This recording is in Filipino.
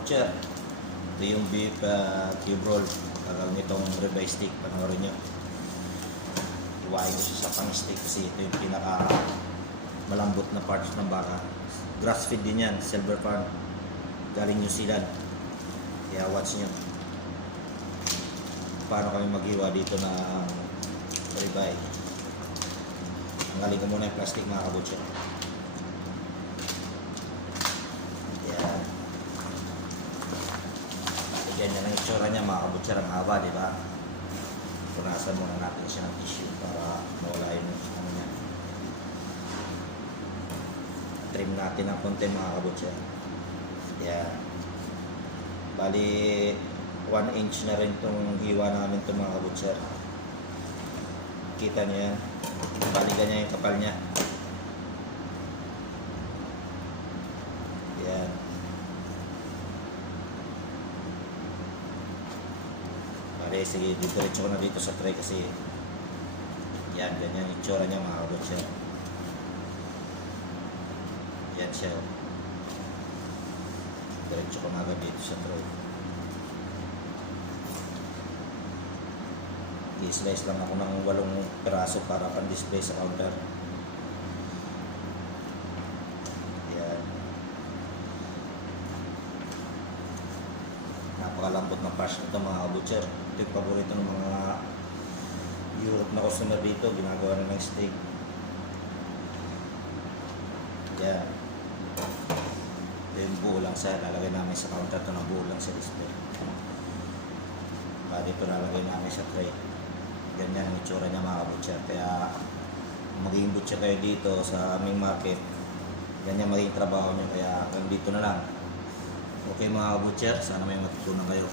kabutcher. Ito yung beef cube roll. Kagawin itong ribeye steak. Panoorin nyo. Iwain ko siya sa pang steak kasi ito yung pinaka malambot na parts ng baka. Grass feed din yan, Silver Farm. Galing New Zealand. Kaya watch nyo. Paano kami maghiwa dito ng ribeye. Tanggalin ko muna yung plastic mga kabutcher. Yan. Ganyan ang itsura niya mga kabutcher, ang haba, di ba? Punasan muna natin siya ng tissue para mawala yung ano niya. Trim natin ng konti mga kabutcher. Yan. Bali 1 inch na rin itong hiwa namin itong mga kabutcher. Kita niyo yan. Bali ganyan yung kapal niya. Yan. Bali sige, diretso ko na dito sa tray kasi yan, ganyan yung itsura niya mga kabutcher. Yan siya. Diretso ko na agad dito sa tray. I-slice lang ako ng 8 piraso para pan-display sa counter. Yan. Napakalambot ng parts nito mga kabutcher. Ito yung paborito ng mga Europe na customer dito. Ginagawa na ng steak. Yan. Ito yung buo lang sa lalagay namin sa counter. Ito na buo lang sa display. Dito lalagay namin sa tray. Ganyan ang itsura niya mga kabutcher. Kaya magiging butcher kayo dito sa aming market, ganyan magiging trabaho nyo. Kaya hanggang dito na lang. Okay mga kabutcher, sana may matutunan kayo.